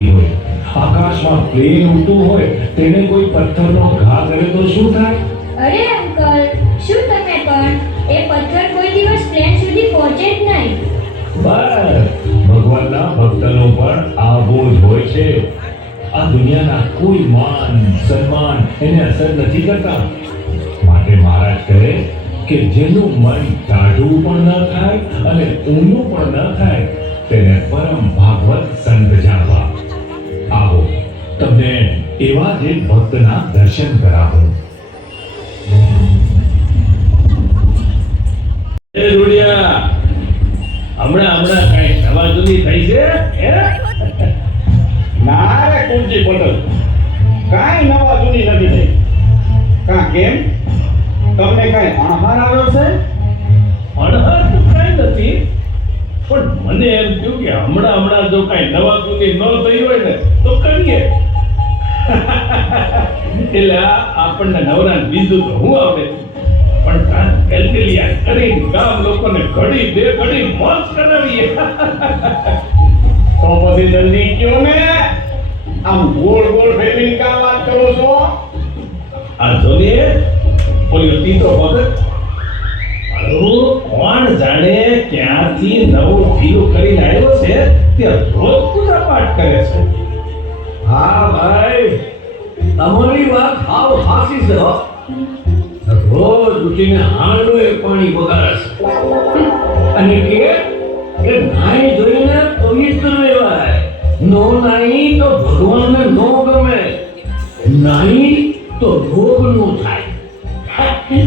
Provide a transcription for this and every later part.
હોય, આકાશમાં પ્લેન ઉડતું હોય તેને કોઈ પથ્થરનો ઘા કરે તો શું થાય? અરે અંકલ, શું તમે પણ એ પથ્થર કોઈ દિવસ પ્લેન સુધી પહોંચે જ નહીં. બસ, ભગવાનના ભક્તનો પણ આવો જ હોય છે. આ દુનિયાના કોઈ માન સન્માન એને અસર નથી કરતા. માટે મહારાજ કહે કે જેનું મન ટાઢું પણ ન થાય અને ઊંડું પણ ન થાય તેને પરમ ભાગવત સંત જાણવા. આવો તમને એવા જ એક ભક્તના દર્શન કરાવો. એ રૂડિયા, હમણાં કઈ નવા જૂની થઈ છે? ના રે કુંજી પટેલ, કાંઈ નવા જૂની નથી થઈ. કેમ તમને કાંઈ અણહાર આવ્યો છે? અણહાર તો કાંઈ નથી, પણ મને એમ થયું કે હમણાં જો કાંઈ નવા જૂની ન થઈ હોય ને તો કરીએ. એટલે આપણને નવરા બીજું તો હું આવે, પણ કાં કેલ્કેલિયા કરી ગામ લોકોને ઘડી બે ઘડી મોજ કરાવીએ. તો પછી જલ્દી કયો ને, આમ ગોળ ગોળ ફેરવીને કાં વાત કરો છો? આ જોને ઓલી તીતો ભગત, કોણ જાણે ક્યાંથી નવું ઢીલું કરીને આવ્યો છે, તે રોજ પૂજા પાઠ કરે છે. હા ભાઈ, તમારી વાત હાવ હાસી છે હો. રોજ ઉઠીને હાંડુએ પાણી બગાડે છે અને કે નાઈ ધોઈને પવિત્ર રહેવાય. નો નાઈ તો ભગવાનને નો ગમે, નાઈ તો રોગ નો થાય.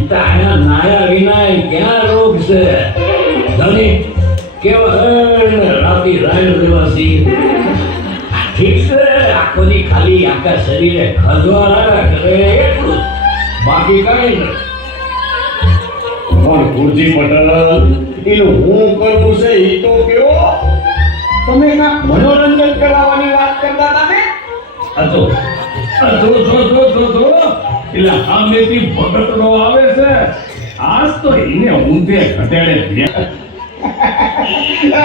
તાયા નાયા વિના ક્યાં રોગ છે? ધની કેવા રાતી રાયણ રહેવાસી. ઠીક છે, આખો દી ખાલી આખા શરીરે ખજવાળા કરે એટલું, બાકી કઈ નથી. પણ કુંજી પટેલ, એનું હું કરવું છે એ તો કયો. તમે કાંઈક મનોરંજન કરાવવાની વાત કરતા હતા ને? આ જો એટલે સામેથી ભગતડો આવે છે. આજ તો એને ઊંધે ઘટેડે થયા.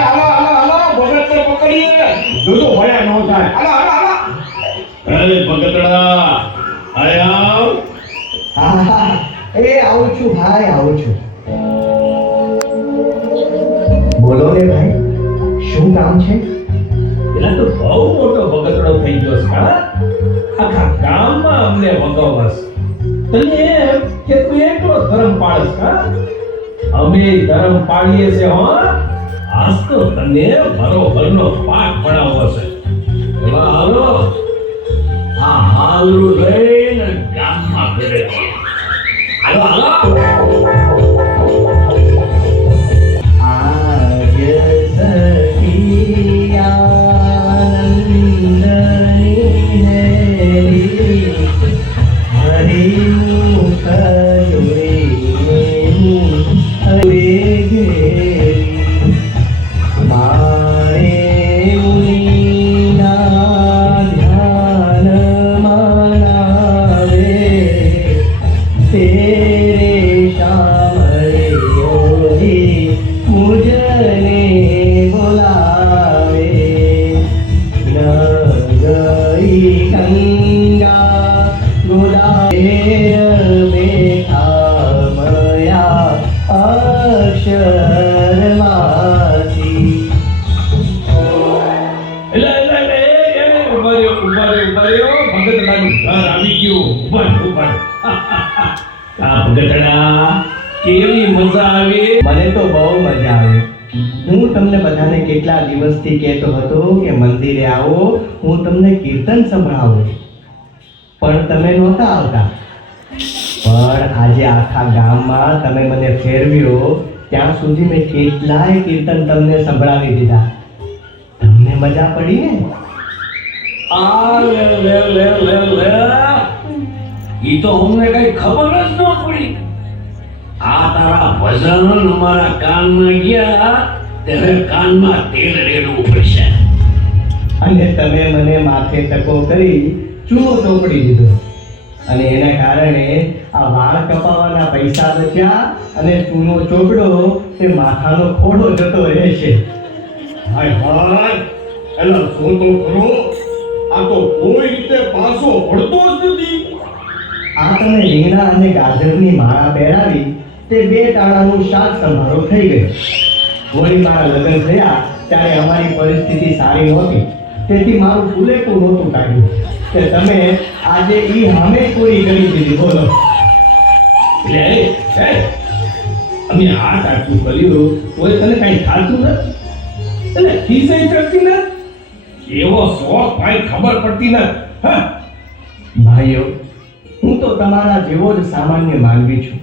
હાલો ભગત તો પકડીએ, જોજો ભયા ન થાય. હાલો. અરે ભગતડા, આયા હા, એ આવું છું ભાઈ, આવું છું. બોલો ને ભાઈ, શું કામ છે? એટલે તો બહુ મોટો ભગતડો થઈ ગયો છે. આખા ગામમાં અમને વગાવસ. તને એમ કે તું એકલો ધર્મ પાળસ કા? અમે ધર્મ પાળીએ છે હો. આજ તો તને બરોબરનો પાઠ ભણાવવો છે. એમાં હાલો, આ હાલું લઈને ગામમાં ફરે છે. હાલો. આજ સખિયાનંદની હેરી હરિનું કરુણે મારે મુનિના ધ્યાન મનાવે તેરે શામરે યોગી મુજને બોલાવે ન ગઈ ગંગા ગોદાવરી બેઠા મયા અક્ષરમાંથી. ભગતડાનું ઘર આવી ગયું. ઉભા. આ ભગતડા, કેવી મજા આવી. મને તો બહુ મજા આવી. હું તમને બધાને કેટલા દિવસથી કહેતો હતો કે મંદિરે આવો, હું તમને કીર્તન સંભળાવું, પણ તમે નહોતા આવતા. પણ આજે આખા ગામમાં તમે મને ફેરવ્યો, ત્યાં સુધી મેં કેટલાય કીર્તન તમને સંભળાવી દીધા. તમને મજા પડી ને? આ લે. ઈ તો અમને કઈ ખબર જ ન પડી. આ તારા ભજન અમારા કાનમાં ગયા ત્યારે કાનમાં તેલ રેડવું પડશે. અને તમે મને માથે ટકો કરી ચૂનો ચોપડી દીધો, અને એના કારણે આ વાળ કપાવવાના પૈસા બચ્યા અને ચૂનો ચોપડો તે માથાનો ખોડો જતો રહેશે. હાય હાય, એલા શું તો ખરો. તો કોઈ રીતે પાછો પડતો જ નથી. આ તમે રીંગણા અને ગાજરની માળા પહેરાવી તે 2 ટાણાનું શાક સંભારો થઈ ગયો. વળી મારા લગ્ન થયા ત્યારે અમારી પરિસ્થિતિ સારી નહોતી, તેથી મારું ફૂલેકું નહોતું કાઢ્યું કે તમે આજે ઈ હામે પૂરી કરી દીધી. બોલો. એટલે અમે આ આટલું કર્યું તોય તને કઈ થાતું નથી, તને ખીસે ચડતી નથી, એવો શોખ ભાઈ ખબર પડતી નથી. હા ભાઈઓ, હું તો તમારા જેવો જ સામાન્ય માનવી છું,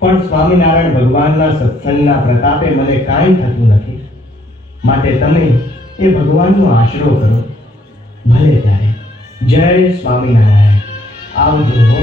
પણ સ્વામિનારાયણ ભગવાનના સત્સંગના પ્રતાપે મને કાંઈ થતું નથી. માટે તમે એ ભગવાનનો આશરો કરો. ભલે ત્યારે. જય સ્વામિનારાયણ. આવજો હો.